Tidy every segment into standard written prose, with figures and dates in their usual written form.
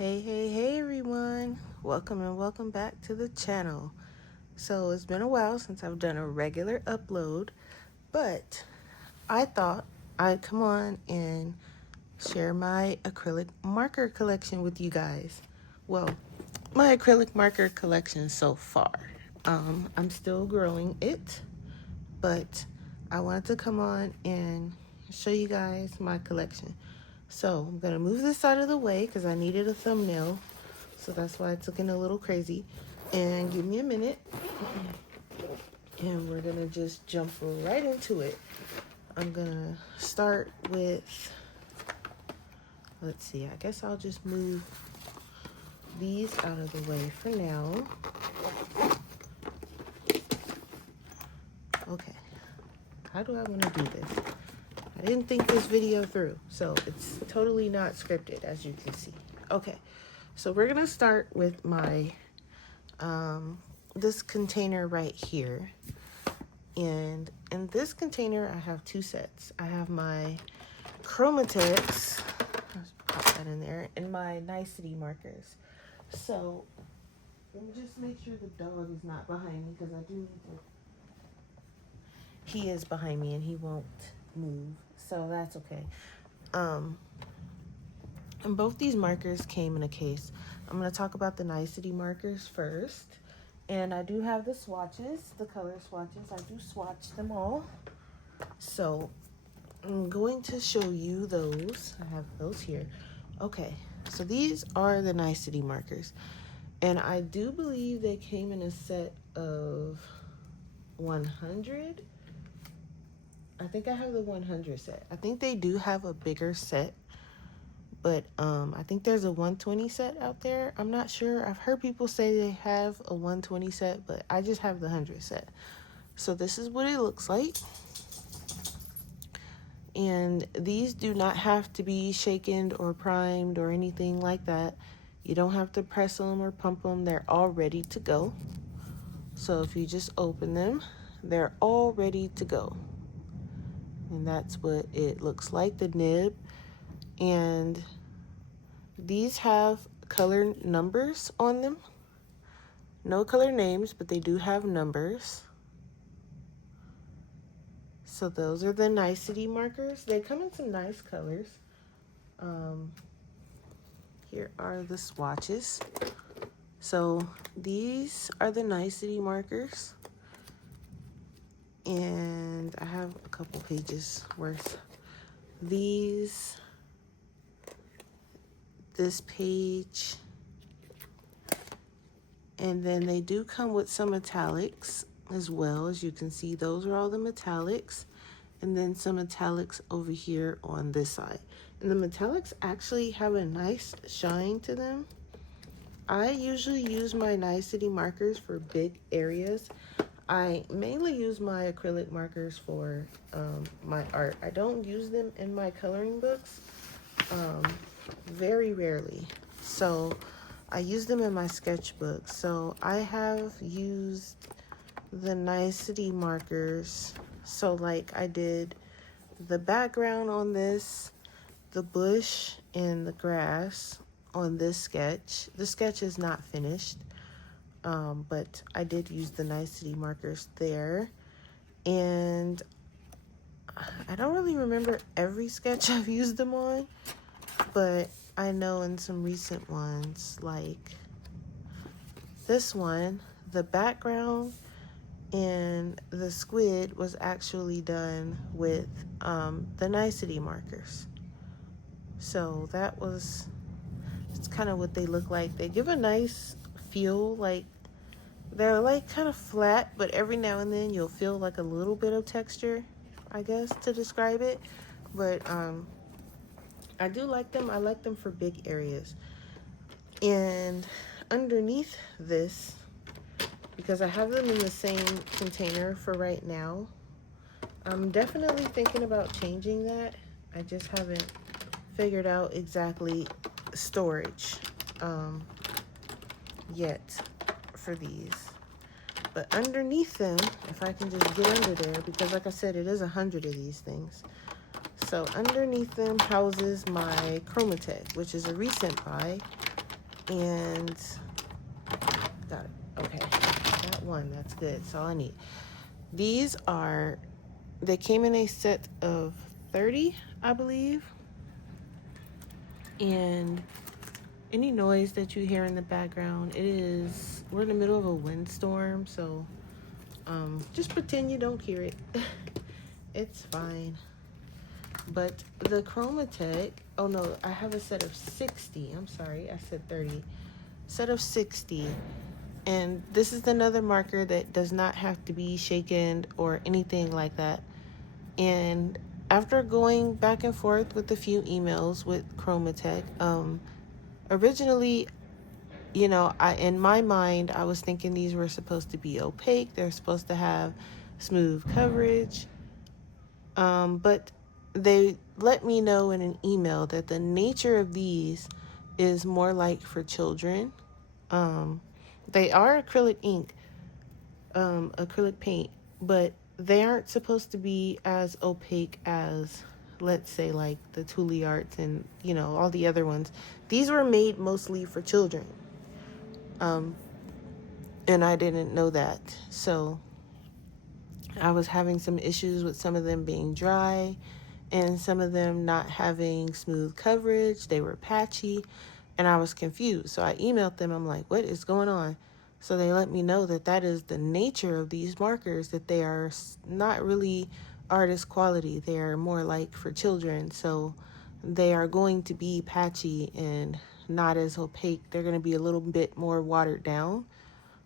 Hey everyone, welcome and welcome back to the channel. So it's been a while since I've done a regular upload, but I thought I'd come on and share my acrylic marker collection with you guys. Well, my acrylic marker collection so far. I'm still growing it, but I wanted to come on and show you guys my collection. So I'm gonna move this out of the way because I needed a thumbnail. So that's why it's looking a little crazy. And give me a minute. And we're gonna just jump right into it. I'm gonna start with, let's see, I guess I'll just move these out of the way for now. Okay, how do I wanna do this? I didn't think this video through, so it's totally not scripted, as you can see. Okay, so we're gonna start with my, this container right here. And in this container, I have two sets. I have my Chromatex, let's pop that in there, and my nicety markers. So let me just make sure the dog is not behind me because I do need to. He is behind me and he won't move, so that's okay. And both these markers came in a case. I'm going to talk about the nicety markers first. And I do have the swatches, the color swatches. I do swatch them all. So I'm going to show you those. I have those here. Okay, so these are the nicety markers. And I do believe they came in a set of 100. I think I have the 100 set. I think they do have a bigger set, but I think there's a 120 set out there. I'm not sure. I've heard people say they have a 120 set, but I just have the 100 set. So this is what it looks like. And these do not have to be shaken or primed or anything like that. You don't have to press them or pump them. They're all ready to go. So if you just open them, they're all ready to go. And that's what it looks like, the nib. And these have color numbers on them. No color names, but they do have numbers. So those are the nicety markers. They come in some nice colors. Here are the swatches. So these are the nicety markers. And I have a couple pages worth. This page, and then they do come with some metallics as well. As you can see, those are all the metallics, and then some metallics over here on this side. And the metallics actually have a nice shine to them. I usually use my nicety markers for big areas. I mainly use my acrylic markers for my art. I don't use them in my coloring books, very rarely. So I use them in my sketchbook. So I have used the nicety markers. So like I did the background on this, the bush and the grass on this sketch. The sketch is not finished. But I did use the nicety markers there. And I don't really remember every sketch I've used them on, but I know in some recent ones, like this one, the background and the squid was actually done with the nicety markers. So it's kind of what they look like. They give a nice feel, like they're like kind of flat, but every now and then you'll feel like a little bit of texture, I guess, to describe it. But I do like them. I like them for big areas. And underneath this, because I have them in the same container for right now, I'm definitely thinking about changing that. I just haven't figured out exactly storage yet for these. But underneath them, if I can just get under there, because like I said, it is 100 of these things. So underneath them houses my Chromatex, which is a recent buy. And got it. Okay, that one, that's good. That's all I need. These are, they came in a set of 30, I believe. And any noise that you hear in the background, we're in the middle of a windstorm, so just pretend you don't hear it. It's fine. But the Chromatech, oh no, I have a set of 60. I'm sorry, I said 30. Set of 60. And this is another marker that does not have to be shaken or anything like that. And after going back and forth with a few emails with Chromatech, originally, in my mind, I was thinking these were supposed to be opaque. They're supposed to have smooth coverage. But they let me know in an email that the nature of these is more like for children. They are acrylic ink, acrylic paint, but they aren't supposed to be as opaque as, let's say, like the Thule Arts and, all the other ones. These were made mostly for children. And I didn't know that. So I was having some issues with some of them being dry and some of them not having smooth coverage. They were patchy and I was confused. So I emailed them. I'm like, what is going on? So they let me know that that is the nature of these markers, that they are not really artist quality. They are more like for children. So they are going to be patchy and not as opaque. They're going to be a little bit more watered down.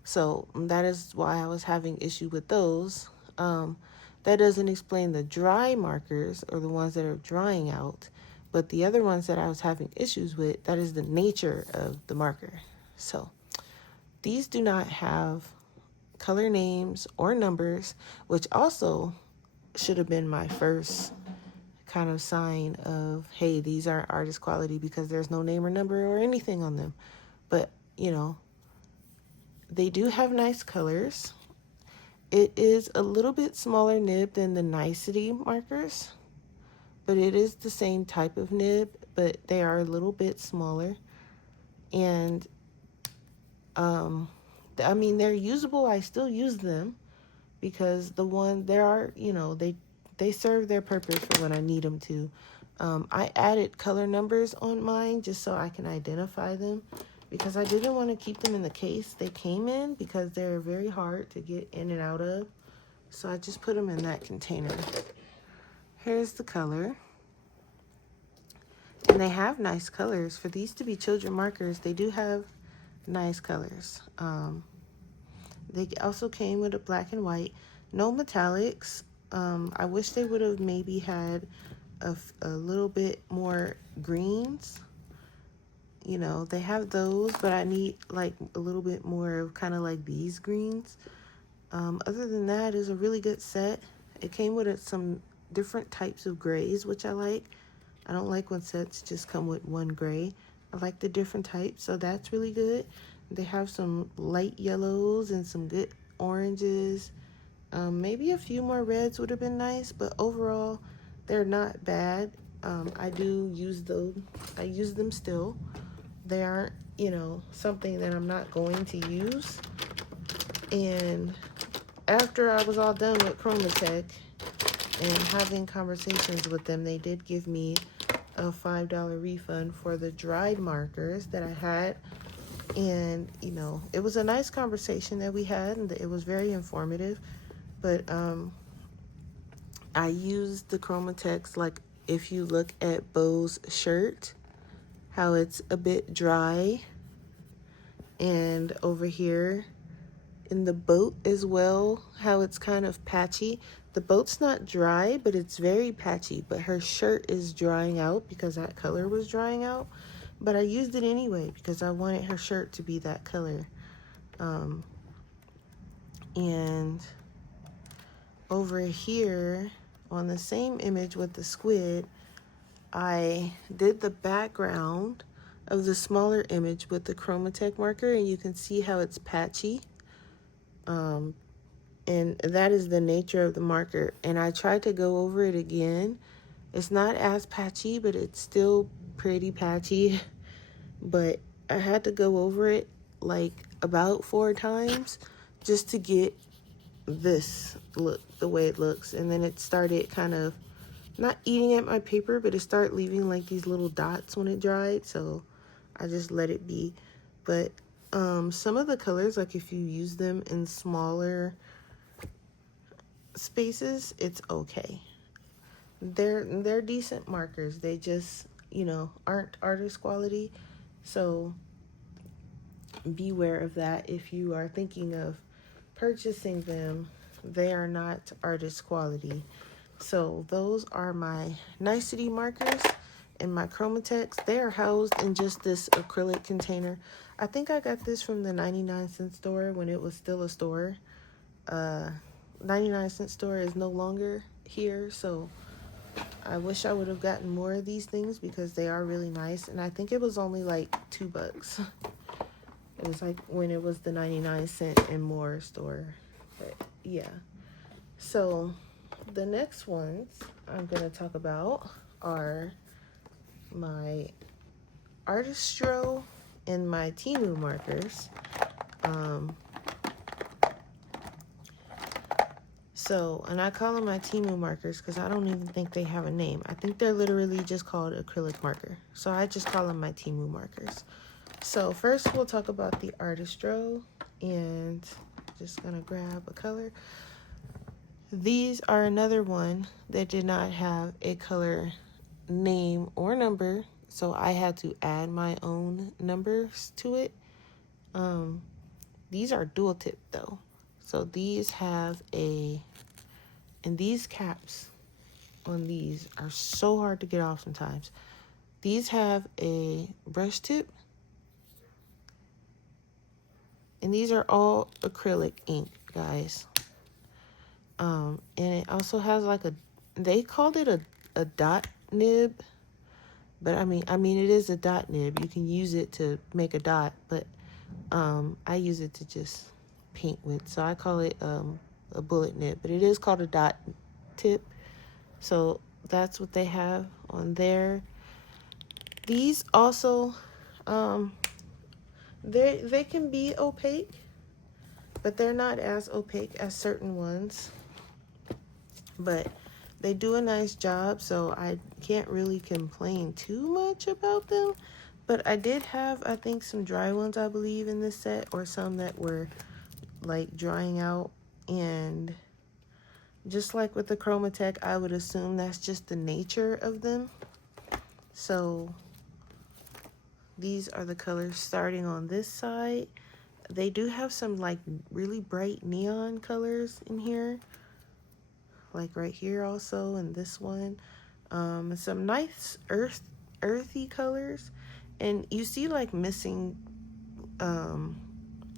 So that is why I was having issue with those. That doesn't explain the dry markers or the ones that are drying out, but the other ones that I was having issues with, that is the nature of the marker. So these do not have color names or numbers, which also should have been my first kind of sign of, hey, these aren't artist quality because there's no name or number or anything on them. But, they do have nice colors. It is a little bit smaller nib than the Nicety markers, but it is the same type of nib, but they are a little bit smaller. And, they're usable. I still use them because they serve their purpose for when I need them to. I added color numbers on mine just so I can identify them because I didn't want to keep them in the case they came in because they're very hard to get in and out of. So I just put them in that container. Here's the color. And they have nice colors. For these to be children markers, they do have nice colors. They also came with a black and white. No metallics. I wish they would have maybe had a little bit more greens. They have those, but I need like a little bit more of kind of like these greens. Other than that, it's a really good set. It came with some different types of grays, which I like. I don't like when sets just come with one gray. I like the different types, so that's really good. They have some light yellows and some good oranges. Maybe a few more reds would have been nice, but overall, they're not bad. I do use those. I use them still. They aren't, something that I'm not going to use. And after I was all done with Chromatech and having conversations with them, they did give me a $5 refund for the dried markers that I had. And, it was a nice conversation that we had, and it was very informative. But I used the Chromatechs, like if you look at Bo's shirt, how it's a bit dry. And over here in the boat as well, how it's kind of patchy. The boat's not dry, but it's very patchy. But her shirt is drying out because that color was drying out. But I used it anyway because I wanted her shirt to be that color. And over here on the same image with the squid, I did the background of the smaller image with the Chromatech marker, and you can see how it's patchy. And that is the nature of the marker. And I tried to go over it again. It's not as patchy, but it's still pretty patchy. But I had to go over it like about 4 times just to get this look the way it looks. And then it started kind of not eating at my paper, but it started leaving like these little dots when it dried, so I just let it be. But some of the colors, like if you use them in smaller spaces, it's okay. They're decent markers. They just, you know, aren't artist quality. So beware of that if you are thinking of purchasing them. They are not artist quality. So those are my Nicety markers and my Chromatex. They are housed in just this acrylic container. I think I got this from the 99-cent store when it was still a store. 99-cent store is no longer here, so I wish I would have gotten more of these things because they are really nice. And I think it was only like $2. It was like when it was the 99-cent and more store. But yeah. So the next ones I'm going to talk about are my Artistro and my Temu markers. And I call them my Temu markers because I don't even think they have a name. I think they're literally just called acrylic marker. So I just call them my Temu markers. So first we'll talk about the Artistro, and just gonna grab a color. These are another one that did not have a color name or number, so I had to add my own numbers to it. These are dual tip though. So these have and these caps on these are so hard to get off sometimes. These have a brush tip, and these are all acrylic ink, guys. And it also has like they called it a dot nib, but I mean it is a dot nib. You can use it to make a dot, but I use it to just paint with, so I call it a bullet nib, but it is called a dot tip. So that's what they have on there. These also they can be opaque, but they're not as opaque as certain ones, but they do a nice job, so I can't really complain too much about them. But I did have, I think, some dry ones, I believe, in this set, or some that were like drying out. And just like with the Chromatech, I would assume that's just the nature of them. So these are the colors starting on this side. They do have some like really bright neon colors in here, like right here also, and this one. Some nice earthy colors, and you see like missing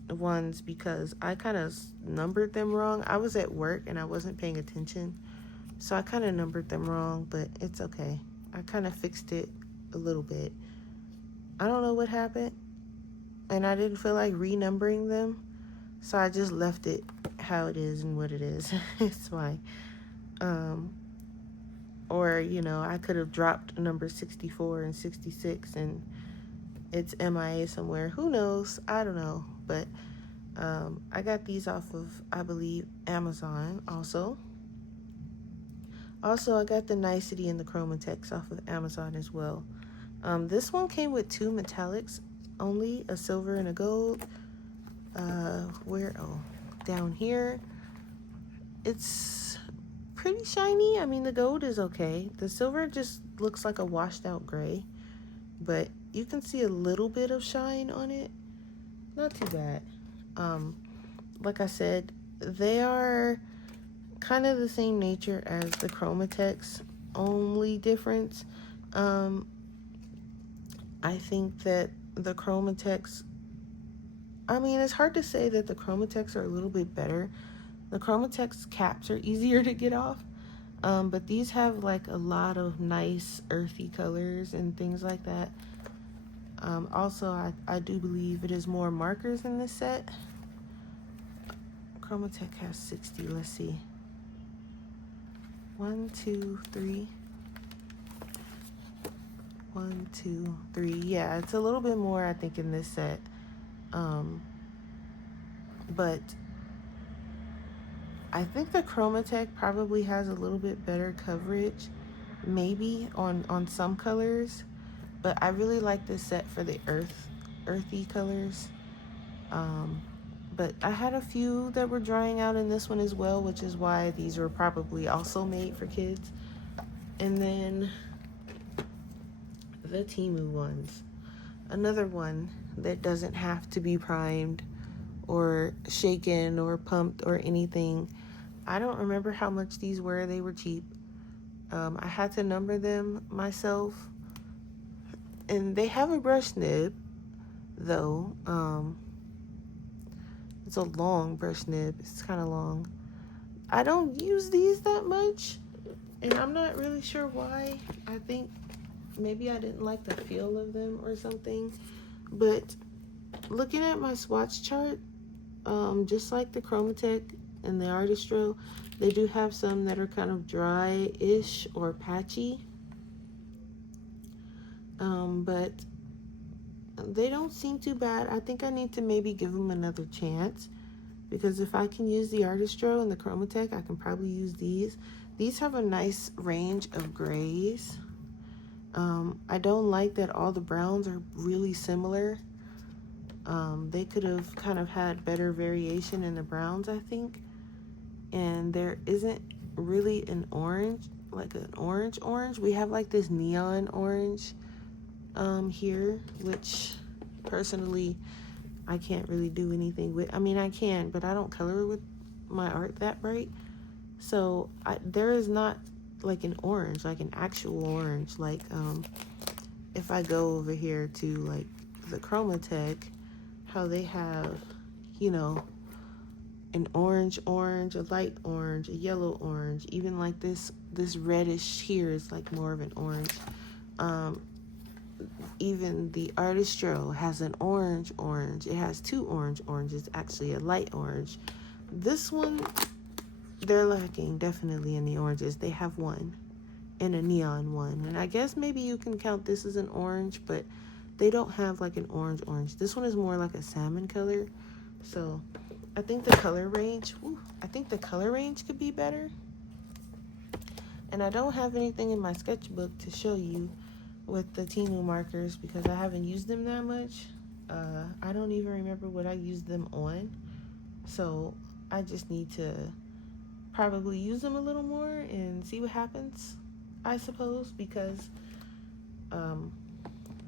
ones because I kind of numbered them wrong. I was at work and I wasn't paying attention, so I kind of numbered them wrong, but it's okay. I kind of fixed it a little bit. I don't know what happened, and I didn't feel like renumbering them, so I just left it how it is and what it is. It's fine. Or, you know, I could have dropped number 64 and 66 and it's MIA somewhere. Who knows? I don't know. But I got these off of, I believe, Amazon also. Also, I got the Nicety and the Chromatex off of Amazon as well. This one came with 2 metallics only, a silver and a gold. Down here. It's pretty shiny. I mean, the gold is okay. The silver just looks like a washed out gray, but you can see a little bit of shine on it. Not too bad. Like I said, they are kind of the same nature as the Chromatex, only difference. I think that the Chromatex, I mean, it's hard to say that the Chromatex are a little bit better. The Chromatex caps are easier to get off, but these have like a lot of nice earthy colors and things like that. Also, I do believe it is more markers in this set. Chromatech has 60. Let's see. 1, 2, 3. 1, 2, 3. Yeah, it's a little bit more, I think, in this set. But I think the Chromatech probably has a little bit better coverage, maybe on some colors. But I really like this set for the earthy colors. But I had a few that were drying out in this one as well, which is why these were probably also made for kids. And then the Temu ones. Another one that doesn't have to be primed or shaken or pumped or anything. I don't remember how much these were. They were cheap. I had to number them myself. And they have a brush nib, though. It's a long brush nib. It's kind of long. I don't use these that much, and I'm not really sure why. I think maybe I didn't like the feel of them or something. But looking at my swatch chart, just like the Chromatech and the Artistro, they do have some that are kind of dry-ish or patchy. But they don't seem too bad. I think I need to maybe give them another chance, because if I can use the Artistro and the Chromatech, I can probably use these. These have a nice range of grays. I don't like that all the browns are really similar. They could have kind of had better variation in the browns, I think. And there isn't really an orange, like an orange. We have like this neon orange here, which personally I can't really do anything with. I mean, I can, but I don't color with my art that bright. So there is not like an orange, like an actual orange. Like if I go over here to like the Chromatech, how they have, you know, an orange, a light orange, a yellow orange, even like this reddish here is like more of an orange. Even the Artistro has an orange. It has two oranges, actually a light orange. This one, they're lacking definitely in the oranges. They have one and a neon one. And I guess maybe you can count this as an orange, but they don't have like an orange. This one is more like a salmon color. So I think the color range, could be better. And I don't have anything in my sketchbook to show you with the Temu markers because I haven't used them that much. I don't even remember what I used them on. So I just need to probably use them a little more and see what happens, I suppose, because,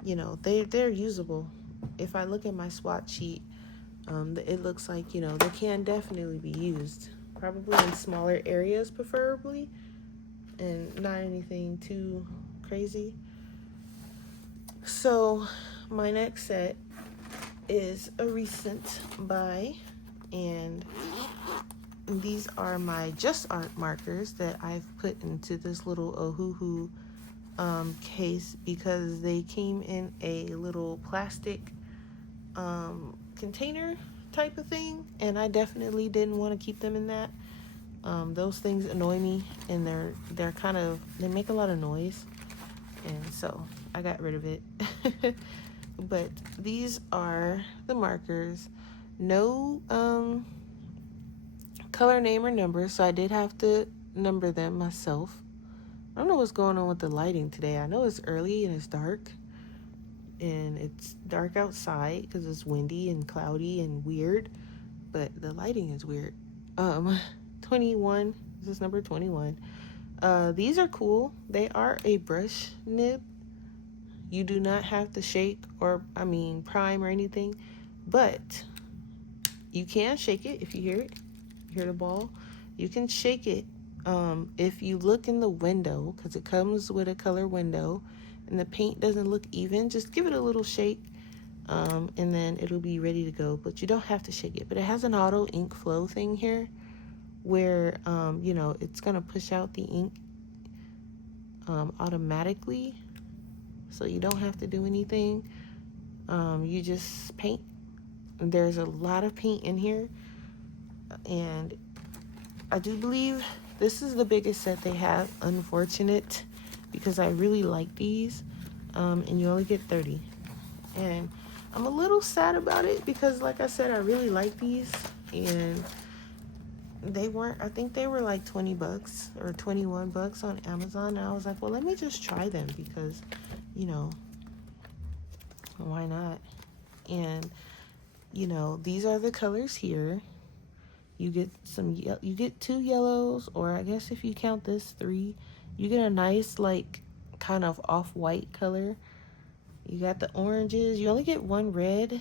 you know, they're usable. If I look at my swatch sheet, it looks like, you know, they can definitely be used. Probably in smaller areas, preferably, and not anything too crazy. So my next set is a recent buy, and these are my Just Art markers that I've put into this little Ohuhu case because they came in a little plastic container type of thing, and I definitely didn't want to keep them in that. Those things annoy me, and they make a lot of noise, and so I got rid of it. But these are the markers. No color name or number, so I did have to number them myself. I don't know what's going on with the lighting today. I know it's early and it's dark, and it's dark outside because it's windy and cloudy and weird, but the lighting is weird. 21, this is number 21. These are cool. They are a brush nib. You do not have to shake or, prime or anything, but you can shake it if you hear it. You hear the ball? You can shake it if you look in the window, because it comes with a color window and the paint doesn't look even. Just give it a little shake and then it'll be ready to go, but you don't have to shake it. But it has an auto ink flow thing here where, you know, it's going to push out the ink automatically. So you don't have to do anything. You just paint. There's a lot of paint in here. And I do believe this is the biggest set they have. Unfortunate, because I really like these. and you only get 30. And I'm a little sad about it because, like I said, I really like these, and they weren't, I think they were like 20 bucks or 21 bucks on Amazon. And I was like, well, let me just try them because, you know, why not? And, you know, these are the colors here. You get you get 2 yellows, or I guess if you count this, 3. You get a nice, like, kind of off-white color. You got the oranges. You only get 1 red.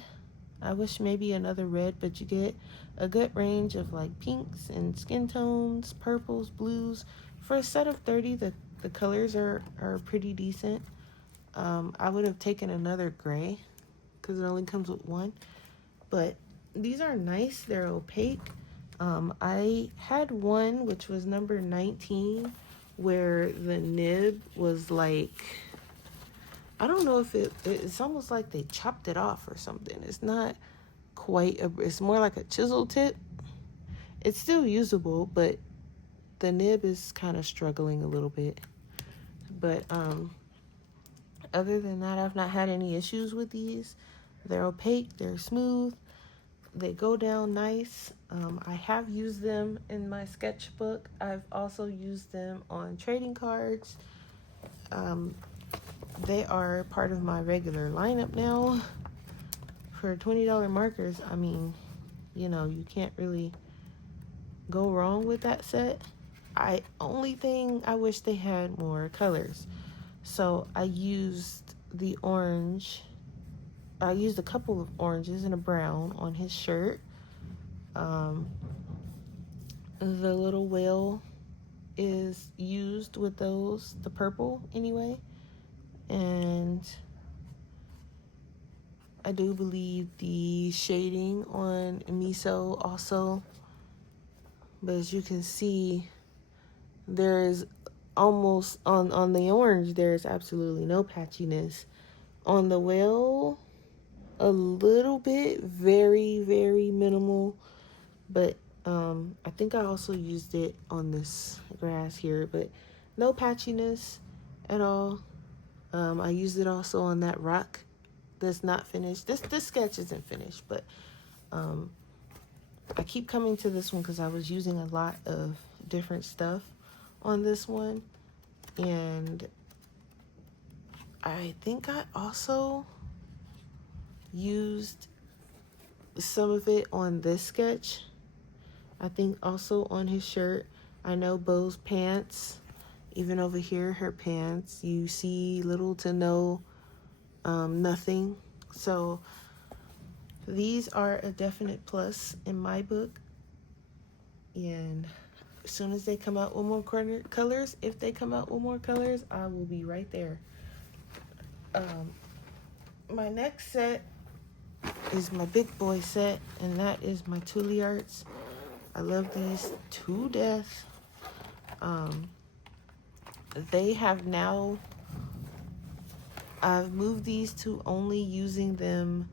I wish maybe another red, but you get a good range of like pinks and skin tones, purples, blues. For a set of 30, the colors are pretty decent. I would have taken another gray because it only comes with 1. But these are nice. They're opaque. I had one which was number 19 where the nib was like, I don't know if it's almost like they chopped it off or something. It's not quite it's more like a chisel tip. It's still usable, but the nib is kind of struggling a little bit. But other than that, I've not had any issues with these. They're opaque, they're smooth, they go down nice. I have used them in my sketchbook. I've also used them on trading cards. They are part of my regular lineup now. For $20 markers, I mean, you know, you can't really go wrong with that set. Only thing I wish they had more colors. So I used the orange. I used a couple of oranges and a brown on his shirt. The little whale is used with those, the purple anyway. And I do believe the shading on Miso also. But as you can see, there's almost, on the orange, there's absolutely no patchiness. On the whale, a little bit, very, very minimal. But I think I also used it on this grass here, but no patchiness at all. I used it also on that rock that's not finished. This sketch isn't finished, but I keep coming to this one because I was using a lot of different stuff on this one. And I think I also used some of it on this sketch. I think also on his shirt. I know Bo's pants, even over here, her pants, you see little to no nothing. So these are a definite plus in my book. And as soon as they come out with more colors, if they come out with more colors, I will be right there. My next set is my big boy set, and that is my Tule Arts. I love these to death. They have now, I've moved these to only using them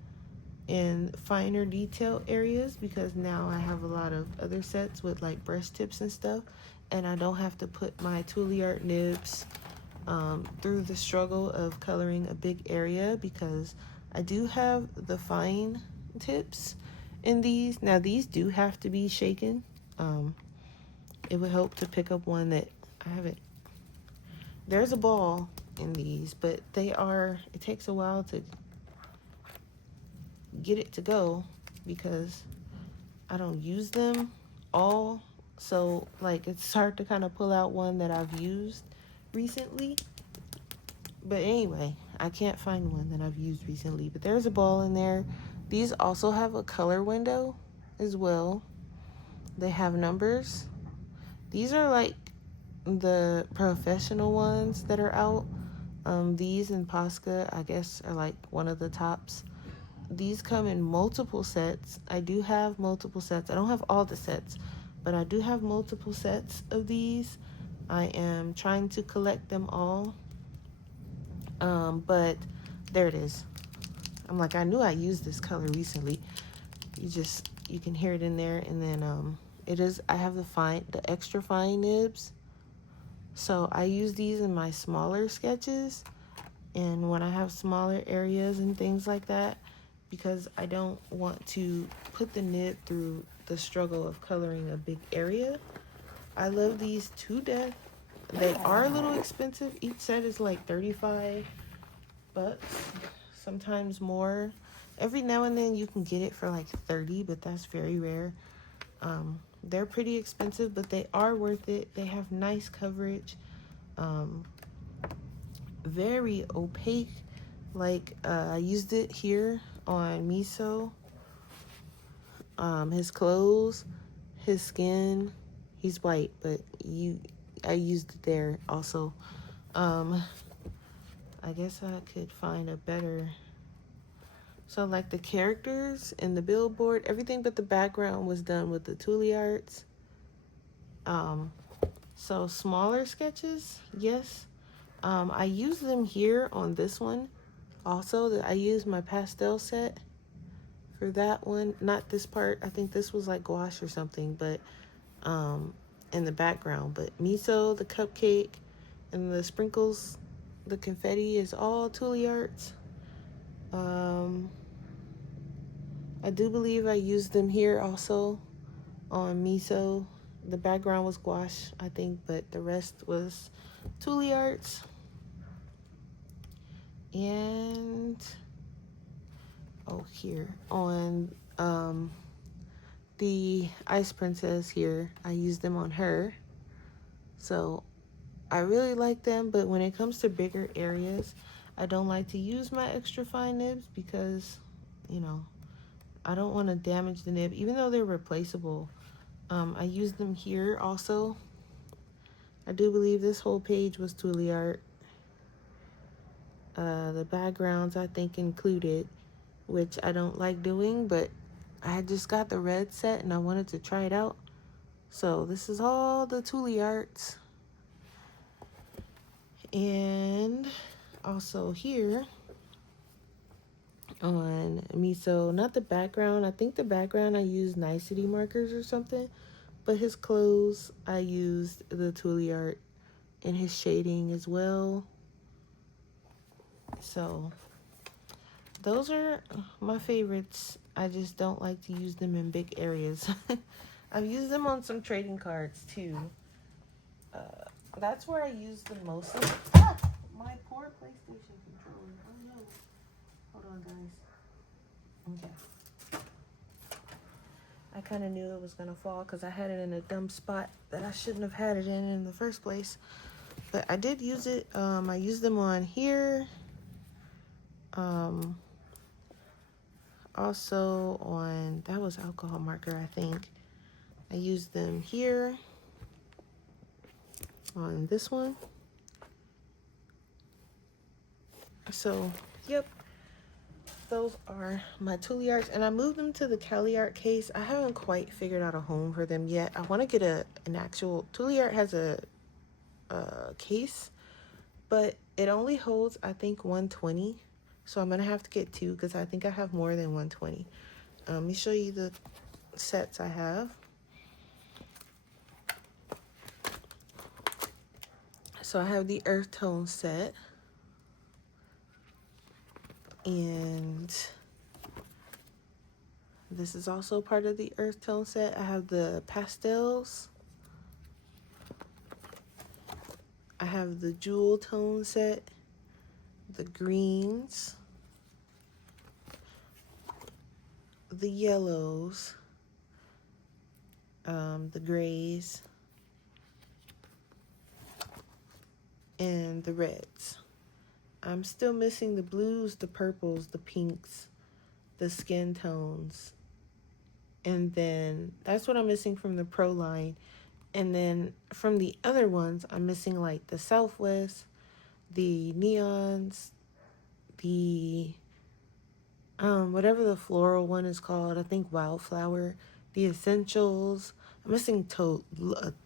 in finer detail areas because now I have a lot of other sets with like brush tips and stuff, and I don't have to put my Tule Art nibs through the struggle of coloring a big area because I do have the fine tips in these. Now these do have to be shaken. It would help to pick up one that I haven't. There's a ball in these, but it takes a while to get it to go because I don't use them all. So like it's hard to kind of pull out one that I've used recently. But anyway, I can't find one that I've used recently, but there's a ball in there. These also have a color window as well. They have numbers. These are like the professional ones that are out. These and Posca, I guess, are like one of the tops. These come in multiple sets. I do have multiple sets. I don't have all the sets, but I do have multiple sets of these. I am trying to collect them all. But there it is. I'm like, I knew I used this color recently. You can hear it in there. And then I have the extra fine nibs. So I use these in my smaller sketches. And when I have smaller areas and things like that, because I don't want to put the nib through the struggle of coloring a big area, I love these to death. They are a little expensive. Each set is like 35 bucks, sometimes more. Every now and then you can get it for like 30, but that's very rare. They're pretty expensive, but they are worth it. They have nice coverage. Very opaque. Like I used it here on Miso. His clothes, his skin, he's white, but I used it there also. I guess I could find a better. So like the characters and the billboard, everything but the background was done with the Tule Arts. So smaller sketches, yes. I use them here on this one. Also, I used my pastel set for that one. Not this part. I think this was like gouache or something, but in the background. But Miso, the cupcake, and the sprinkles, the confetti is all Tule Arts. I do believe I used them here also on Miso. The background was gouache, I think, but the rest was Tule Arts. And here on the Ice Princess here, I used them on her. So I really like them, but when it comes to bigger areas, I don't like to use my extra fine nibs because, you know, I don't want to damage the nib, even though they're replaceable. I use them here also. I do believe this whole page was Tule Art. The backgrounds, I think, included, which I don't like doing, but I had just got the red set and I wanted to try it out. So this is all the Tule Arts. And also here on Miso, not the background. I think the background I used Nicety markers or something, but his clothes I used the Tule Art and his shading as well. So those are my favorites. I just don't like to use them in big areas. I've used them on some trading cards too. That's where I use them mostly. Ah, my poor PlayStation controller. Oh no. Hold on, guys. Okay. I kind of knew it was going to fall because I had it in a dumb spot that I shouldn't have had it in the first place. But I did use it. I used them on here. Also on, that was alcohol marker, I think. I used them here on this one. So, yep. Those are my Tule Arts, and I moved them to the Cali Art case. I haven't quite figured out a home for them yet. I want to get an actual, Tule Art has a case, but it only holds, I think, 120. So I'm going to have to get two because I think I have more than 120. Let me show you the sets I have. So I have the earth tone set. And this is also part of the earth tone set. I have the pastels. I have the jewel tone set, the greens, the yellows, the grays, and the reds. I'm still missing the blues, the purples, the pinks, the skin tones. And then that's what I'm missing from the Pro line. And then from the other ones, I'm missing like the Southwest, the neons, the whatever the floral one is called. I think Wildflower, the essentials. I'm missing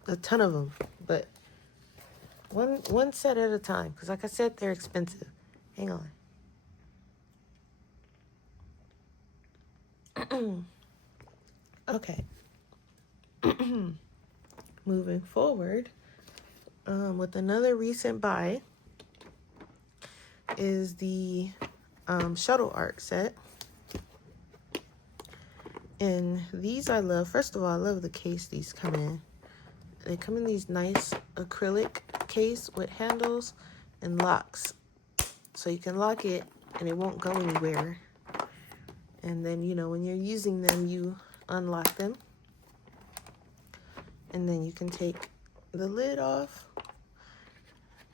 a ton of them, but one set at a time, because like I said, they're expensive. Hang on. Okay. Moving forward, with another recent buy is the shuttle art set. And these I love. First of all, I love the case these come in. They come in these nice acrylic case with handles and locks. So you can lock it and it won't go anywhere. And then, you know, when you're using them, you unlock them. And then you can take the lid off.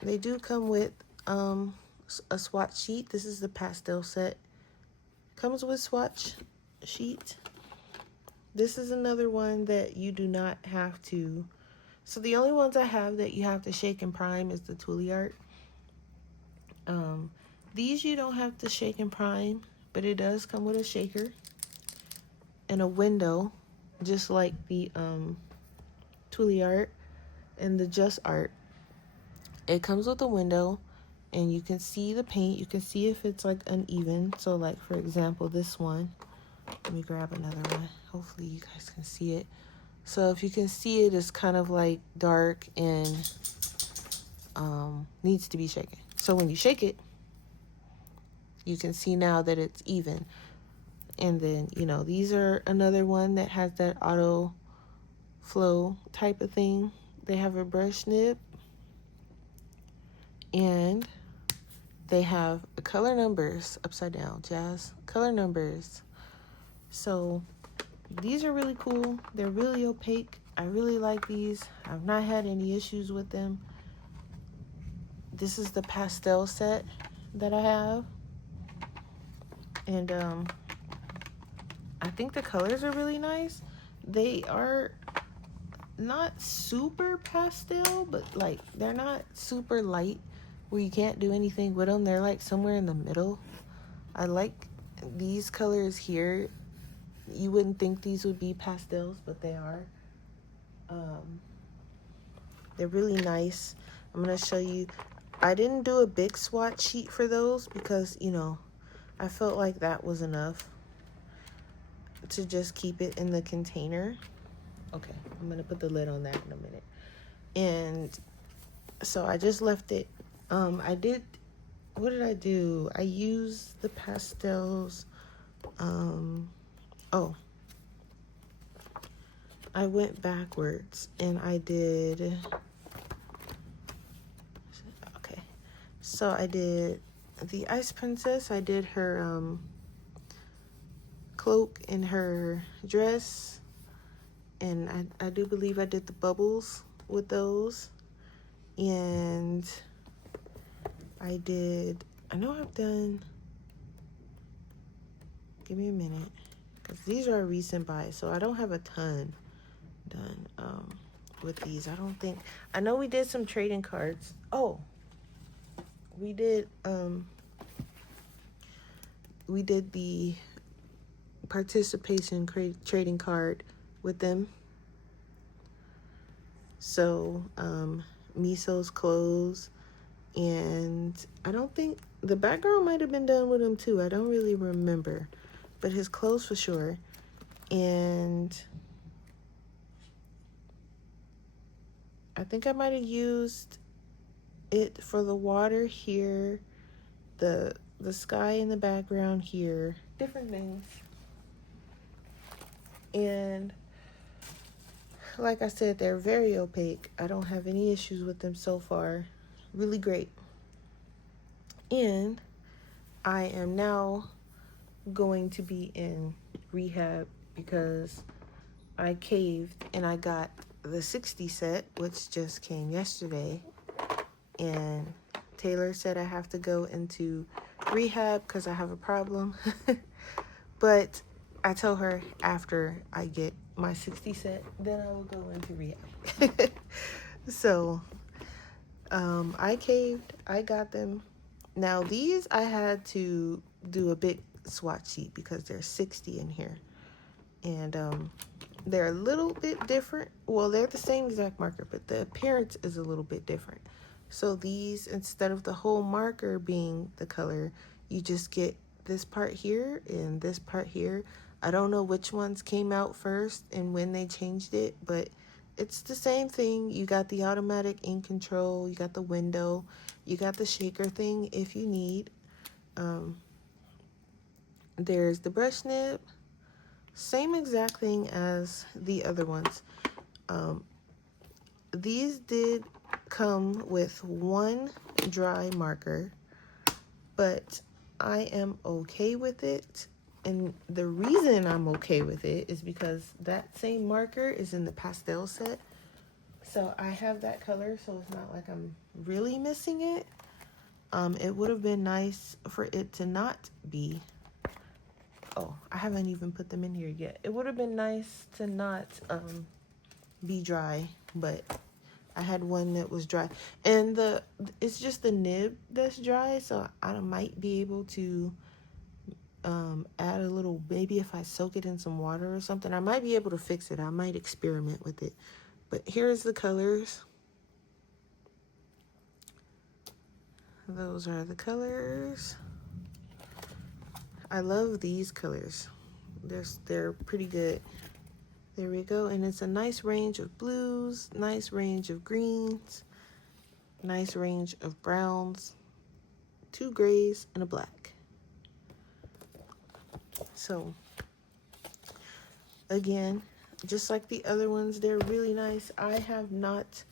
They do come with a swatch sheet. This is the pastel set. Comes with swatch sheet. This is another one that you do not have to. So the only ones I have that you have to shake and prime is the Tule art. These you don't have to shake and prime, but it does come with a shaker and a window, just like the Tule art and the Just art. It comes with a window, and you can see the paint. You can see if it's like uneven. So like, for example, this one. Let me grab another one. Hopefully you guys can see it. So if you can see it, it's kind of like dark and needs to be shaken. So when you shake it, you can see now that it's even. And then, you know, these are another one that has that auto flow type of thing. They have a brush nib. And they have color numbers upside down, Jazz. Color numbers. So these are really cool. They're really opaque. I really like these. I've not had any issues with them. This is the pastel set that I have. And I think the colors are really nice. They are not super pastel, but like they're not super light where you can't do anything with them. They're like somewhere in the middle. I like these colors here. You wouldn't think these would be pastels, but they are. They're really nice. I'm going to show you. I didn't do a big swatch sheet for those because, you know, I felt like that was enough to just keep it in the container. Okay, I'm going to put the lid on that in a minute. And so I just left it. What did I do? I used the pastels. I went backwards and I did, okay. So I did the Ice Princess. I did her cloak and her dress. And I do believe I did the bubbles with those. And I know I've done, give me a minute, because these are a recent buy, so I don't have a ton done with these. I don't think, I know we did some trading cards. Oh, we did the participation trading card with them. So Miso's clothes, and I don't think the background might have been done with him too. I don't really remember, but his clothes for sure. And I think I might have used it for the water here, the sky in the background here, different things. And like I said, they're very opaque. I don't have any issues with them so far. Really great. And I am now going to be in rehab because I caved and I got the 60 set, which just came yesterday. And Taylor said I have to go into rehab because I have a problem. But I told her after I get my 60 set, then I will go into rehab. So I caved. I got them. Now these I had to do a big swatch sheet because there's 60 in here. And they're a little bit different. Well, they're the same exact marker, but the appearance is a little bit different. So these, instead of the whole marker being the color, you just get this part here and this part here. I don't know which ones came out first and when they changed it, but it's the same thing. You got the automatic ink control, you got the window, you got the shaker thing if you need. There's the brush nib. Same exact thing as the other ones. These did come with one dry marker, but I am okay with it. And the reason I'm okay with it is because that same marker is in the pastel set. So I have that color, so it's not like I'm really missing it. It would have been nice for it to not be. Oh, I haven't even put them in here yet. It would have been nice to not be dry, but I had one that was dry. And it's just the nib that's dry, so I might be able to add a little, maybe if I soak it in some water or something, I might be able to fix it. I might experiment with it. But here's the colors. Those are the colors. I love these colors. They're pretty good. There we go. And it's a nice range of blues, nice range of greens, nice range of browns, 2 grays, and a black. So, again, just like the other ones, they're really nice. I have not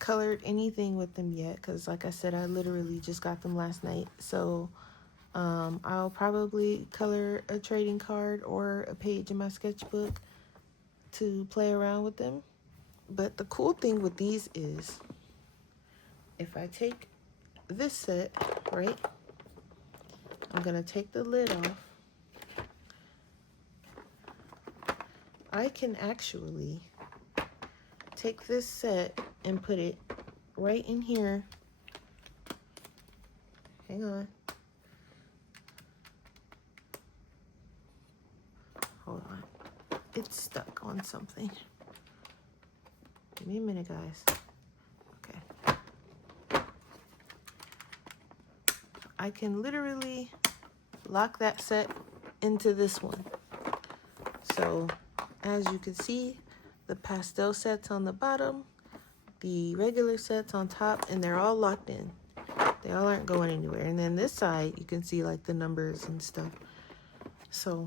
colored anything with them yet because, like I said, I literally just got them last night. So, I'll probably color a trading card or a page in my sketchbook to play around with them. But the cool thing with these is if I take this set, right, I'm going to take the lid off. I can actually take this set and put it right in here. Hang on. Hold on. It's stuck on something. Give me a minute, guys. Okay. I can literally lock that set into this one. So, as you can see, the pastel set's on the bottom, the regular set's on top, and they're all locked in. They all aren't going anywhere. And then this side, you can see like the numbers and stuff. So,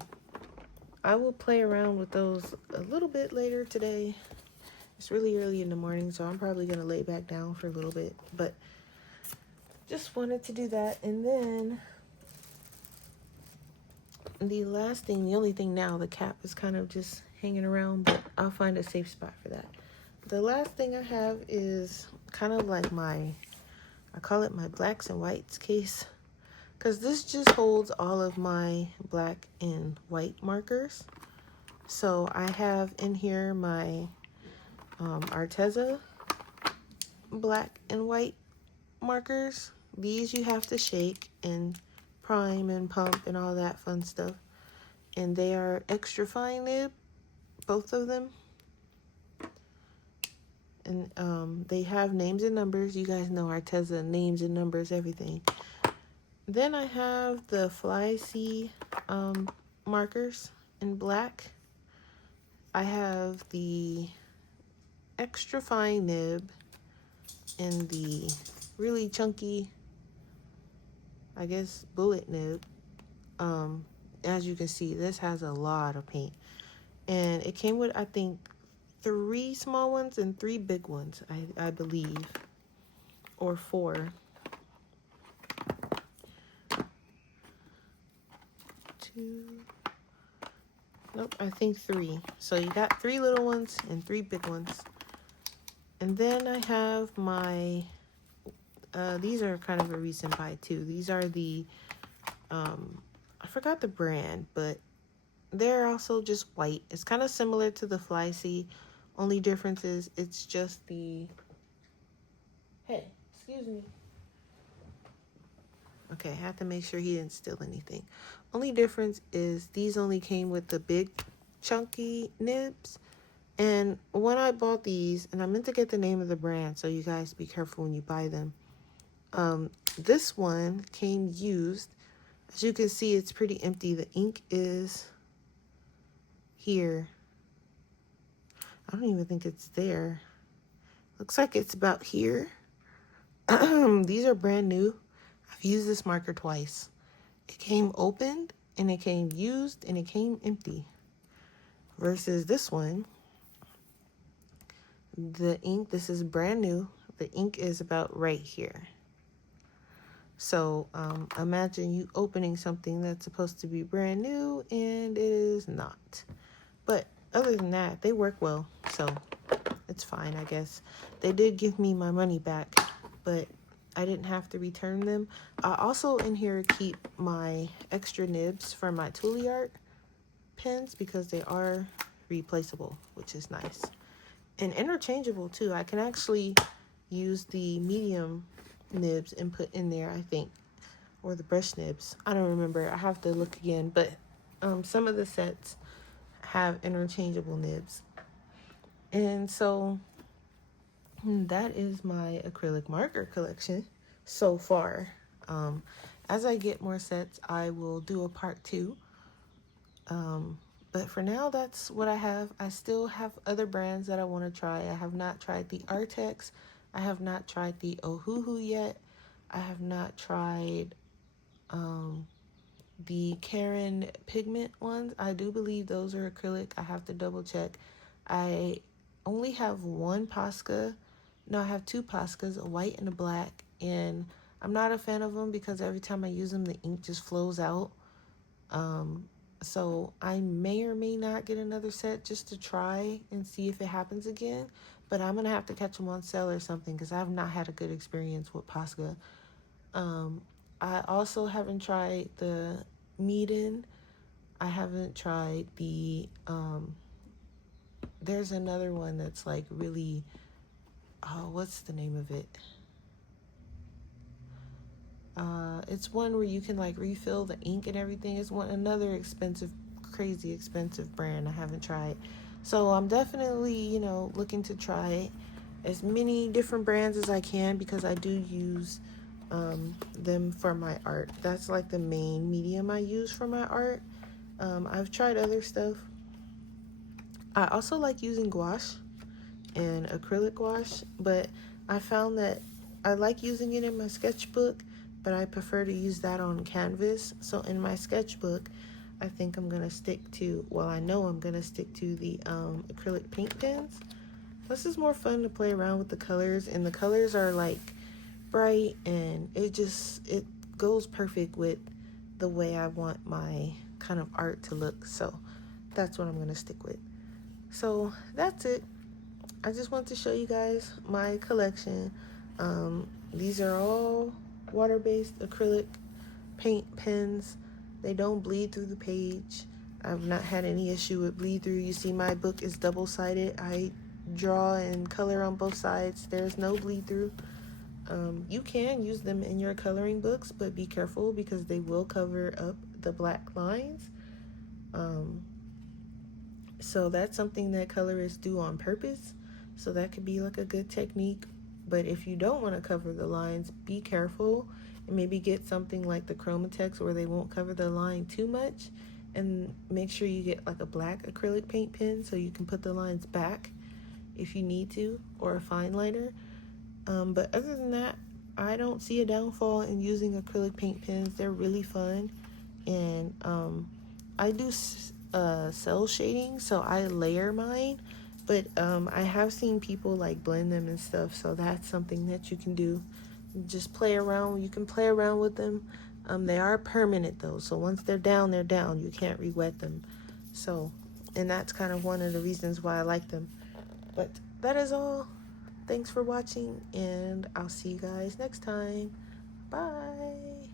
I will play around with those a little bit later today. It's really early in the morning, so I'm probably going to lay back down for a little bit. But just wanted to do that. And then the last thing, the only thing now, the cap is kind of just hanging around, but I'll find a safe spot for that. The last thing I have is kind of like I call it my blacks and whites case, because this just holds all of my black and white markers. So I have in here my Arteza black and white markers. These you have to shake and prime and pump and all that fun stuff. And they are extra fine nib, both of them. And they have names and numbers. You guys know Arteza, names and numbers, everything. Then I have the Fly C markers in black. I have the extra fine nib and the really chunky, I guess, bullet nib. As you can see, this has a lot of paint. And it came with, I think, 3 small ones and 3 big ones, I believe. Or 4. 2. Nope, I think 3. So you got 3 little ones and 3 big ones. And then I have my, these are kind of a recent buy too. These are the, I forgot the brand, but they're also just white. It's kind of similar to the Fly C. Only difference is it's just the, hey, excuse me. Okay, I have to make sure he didn't steal anything. Only difference is these only came with the big chunky nibs. And when I bought these, and I meant to get the name of the brand, so you guys be careful when you buy them. This one came used. As you can see, it's pretty empty. The ink is here. I don't even think it's there. Looks like it's about here. These are brand new. I've used this marker twice. It came opened and it came used and it came empty. Versus this one, the ink, this is brand new. The ink is about right here. So imagine you opening something that's supposed to be brand new and it is not. But other than that, they work well, so it's fine, I guess. They did give me my money back, but I didn't have to return them. I also in here keep my extra nibs for my Toolie Art pens because they are replaceable, which is nice. And interchangeable too. I can actually use the medium nibs and put in there, I think, or the brush nibs. I don't remember. I have to look again, but some of the sets have interchangeable nibs. And so that is my acrylic marker collection so far. As I get more sets, I will do a part 2. But for now, that's what I have. I still have other brands that I want to try. I have not tried the Artex. I have not tried the Ohuhu yet. I have not tried the Karen pigment ones. I do believe those are acrylic. I have to double check. I only have one Posca. No, I have 2 Poscas, a white and a black. And I'm not a fan of them because every time I use them, the ink just flows out. So I may or may not get another set just to try and see if it happens again. But I'm going to have to catch them on sale or something because I have not had a good experience with Posca. I also haven't tried the Meeden. I haven't tried the, there's another one that's like really, oh, what's the name of it? It's one where you can like refill the ink and everything. It's another expensive, crazy expensive brand I haven't tried. So I'm definitely, looking to try as many different brands as I can because I do use them for my art. That's like the main medium I use for my art. I've tried other stuff. I also like using gouache and acrylic gouache, but I found that I like using it in my sketchbook, but I prefer to use that on canvas. So in my sketchbook, I think I'm gonna stick to, well, I know I'm gonna stick to the acrylic paint pens. This is more fun to play around with the colors, and the colors are like bright, and it goes perfect with the way I want my kind of art to look. So that's what I'm gonna stick with. So that's it. I just want to show you guys my collection. These are all water-based acrylic paint pens. They don't bleed through the page. I've not had any issue with bleed through. You see my book is double-sided. I draw and color on both sides. There's no bleed through. You can use them in your coloring books, but be careful because they will cover up the black lines. So that's something that colorists do on purpose. So that could be like a good technique. But if you don't want to cover the lines, be careful and maybe get something like the Chromatex where they won't cover the line too much. And make sure you get like a black acrylic paint pen so you can put the lines back if you need to, or a fine liner. But other than that, I don't see a downfall in using acrylic paint pens. They're really fun. And I do cell shading, so I layer mine. But I have seen people like blend them and stuff, so that's something that you can do. Just play around. You can play around with them. They are permanent though, so once they're down, they're down. You can't re-wet them. So, and that's kind of one of the reasons why I like them. But that is all. Thanks for watching, and I'll see you guys next time. Bye.